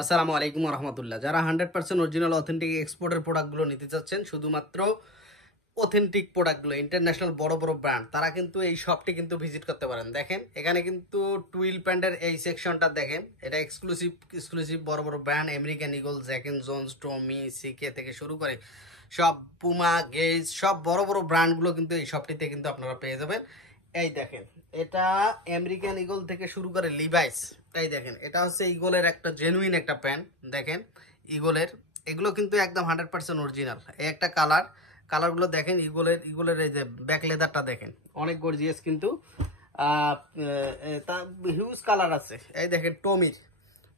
আসসালামু আলাইকুম রহমতুল্লাহ। যারা 100% অরিজিনাল অথেন্টিক এক্সপোর্টের প্রোডাক্টগুলো নিতে চাচ্ছেন, শুধুমাত্র অথেন্টিক প্রোডাক্টগুলো, ইন্টারন্যাশনাল বড় বড় ব্র্যান্ড, তারা কিন্তু এই শপটি কিন্তু ভিজিট করতে পারেন। দেখেন এখানে কিন্তু টুইল প্যান্টের এই সেকশনটা দেখেন, এটা এক্সক্লুসিভ বড় বড় brand, American Eagle, Jack and Jones, Tommy, CK থেকে শুরু করে সব পুমা, গেজ, সব বড় বড় ব্র্যান্ডগুলো কিন্তু এই শপটিতে কিন্তু আপনারা পেয়ে যাবেন। এই দেখেন, এটা আমেরিকান ইগল থেকে শুরু করে লিভাইস। এই দেখেন, এটা হচ্ছে ইগলের একটা জেনুইন একটা প্যান্ট। দেখেন ইগলের, এগুলো কিন্তু একদম 100% অরিজিনাল। এই একটা কালারগুলো দেখেন, ইগলের এই যে ব্যাক লেদারটা দেখেন, অনেক গর্জিয়াস কিন্তু। তা হিউজ কালার আছে। এই দেখেন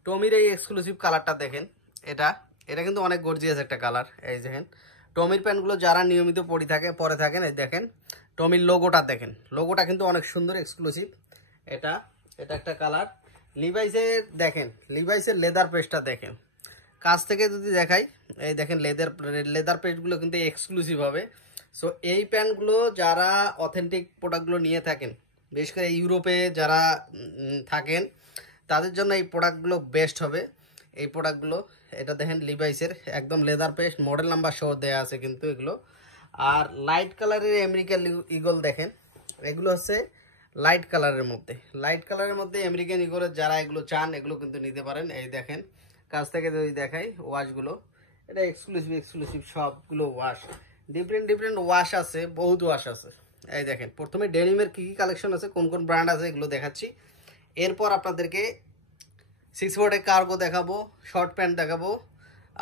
টমির এই এক্সক্লুসিভ কালারটা দেখেন, এটা এটা কিন্তু অনেক গর্জিয়াস একটা কালার। এই দেখেন টমির প্যান্টগুলো যারা নিয়মিত পরে থাকেন, এই দেখেন টমির লোগোটা দেখেন, লোগোটা কিন্তু অনেক সুন্দর এক্সক্লুসিভ। এটা এটা একটা কালার। লিভাইসের দেখেন, লিভাইসের লেদার পেস্টটা দেখেন, কাছ থেকে যদি দেখাই, এই দেখেন লেদার পেস্টগুলো কিন্তু এক্সক্লুসিভ হবে। সো এই প্যান্টগুলো যারা অথেন্টিক প্রোডাক্টগুলো নিয়ে থাকেন, বিশেষ করে ইউরোপে যারা থাকেন, তাদের জন্য এই প্রোডাক্টগুলো বেস্ট হবে। এই প্রোডাক্টগুলো, এটা দেখেন লিভাইসের একদম লেদার পেস্ট, মডেল নাম্বার সহ দেওয়া আছে কিন্তু এগুলো। আর লাইট কালারের আমেরিকান ইগল দেখেন, এগুলো হচ্ছে লাইট কালারের মধ্যে আমেরিকান ইগলের যারা এগুলো চান, এগুলো কিন্তু নিতে পারেন। এই দেখেন কাছ থেকে যদি দেখাই ওয়াশগুলো, এটা এক্সক্লুসিভ সবগুলো ওয়াশ, ডিফারেন্ট ওয়াশ আছে, বহুত ওয়াশ আছে। এই দেখেন প্রথমে ডেনিমের কি কালেকশন আছে, কোন কোন ব্র্যান্ড আছে এগুলো দেখাচ্ছি। এরপর আপনাদেরকে 6 কার্গো দেখাবো, শর্ট প্যান্ট দেখাবো,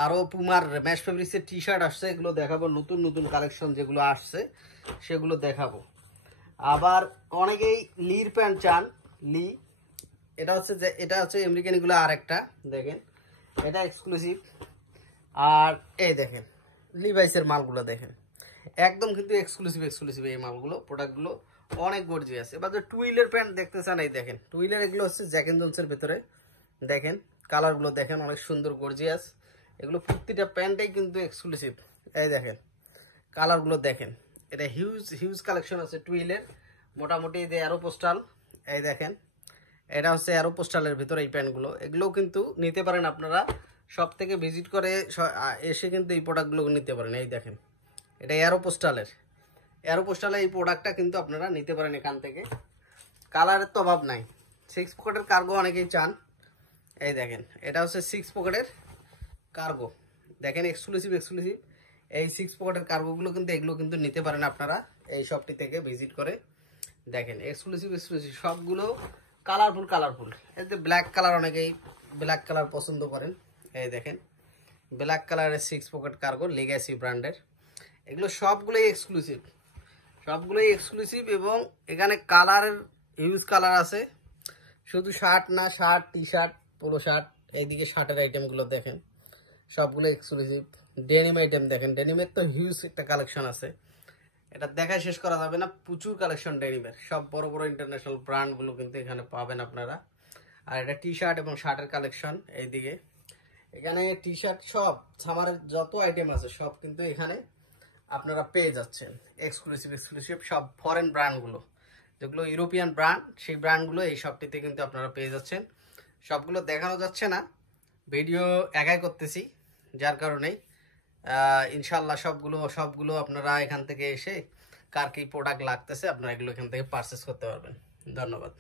আরও পুমার ম্যাশ ফেব্রিক্সের টি শার্ট আসছে, এগুলো দেখাবো। নতুন কালেকশন যেগুলো আসছে সেগুলো দেখাবো। আবার অনেকেই লির প্যান্ট চান, লি, এটা হচ্ছে আমেরিকান এগুলো। আর একটা দেখেন, এটা এক্সক্লুসিভ। আর এই দেখেন লিভাইসের মালগুলো দেখেন, একদম কিন্তু এক্সক্লুসিভ এই মালগুলো, প্রোডাক্টগুলো অনেক গর্জিয়াস। এবার যে টুইলের প্যান্ট দেখতে চান, এই দেখেন টুইলের, এগুলো হচ্ছে জ্যাক এন্ড জোন্সের ভেতরে। দেখেন কালারগুলো দেখেন, অনেক সুন্দর গর্জিয়াস। এগুলো প্রতিটা প্যান্টটাই কিন্তু এক্সক্লুসিভ। এই দেখেন কালারগুলো দেখেন, এটা হিউজ কালেকশন আছে টুইলের। মোটামুটি যে অ্যারোপোস্টাল, এই দেখেন এটা হচ্ছে অ্যারোপোস্টালের ভিতরে এই প্যান্টগুলো, এগুলোও কিন্তু নিতে পারেন আপনারা। সব থেকে ভিজিট করে এসে কিন্তু এই প্রোডাক্টগুলো নিতে পারেন। এই দেখেন এটা অ্যারোপোস্টালের এই প্রোডাক্টটা কিন্তু আপনারা নিতে পারেন এখান থেকে। কালারের তো অভাব নাই। 6 পকেটের কার্গো অনেকেই চান। এই দেখেন এটা হচ্ছে 6 পকেটের কার্গো, দেখেন এক্সক্লুসিভ। এই 6 পকেটের কার্গোগুলো কিন্তু, এগুলো কিন্তু নিতে পারেন আপনারা এই শপটি থেকে ভিজিট করে। দেখেন এক্সক্লুসিভ সবগুলো কালারফুল। এই যে ব্ল্যাক কালার, অনেকেই ব্ল্যাক কালার পছন্দ করেন। এই দেখেন ব্ল্যাক কালারের 6 পকেট কার্গো, লেগাসি ব্র্যান্ডের। এগুলো সবগুলোই এক্সক্লুসিভ এবং এখানে কালারের হিউজ কালার আছে। শুধু শার্ট না, shirt, T shirt, polo shirt, এইদিকে শার্টের আইটেমগুলো দেখেন, সবগুলো এক্সক্লুসিভ। ডেনিম আইটেম দেখেন, ডেনিমের তো হিউজ একটা কালেকশন আছে, এটা দেখায় শেষ করা যাবে না। প্রচুর কালেকশন ডেনিমের, সব বড় ইন্টারন্যাশনাল ব্র্যান্ডগুলো কিন্তু এখানে পাবেন আপনারা। আর এটা টি শার্ট এবং শার্টের কালেকশন। এইদিকে এখানে টি শার্ট, সব সামারের যত আইটেম আছে সব কিন্তু এখানে আপনারা পেয়ে যাচ্ছেন। এক্সক্লুসিভ সব ফরেন ব্র্যান্ডগুলো, যেগুলো ইউরোপিয়ান ব্র্যান্ড, সেই ব্র্যান্ডগুলো এই শপটিতে কিন্তু আপনারা পেয়ে যাচ্ছেন। সবগুলো দেখানো যাচ্ছে না, ভিডিও একাই করতেছি, যার কারণেই ইনশাল্লাহ সবগুলো আপনারা এখান থেকে এসে কার কি প্রোডাক্ট লাগতেছে আপনারা এগুলো এখান থেকে পারচেস করতে পারবেন। ধন্যবাদ।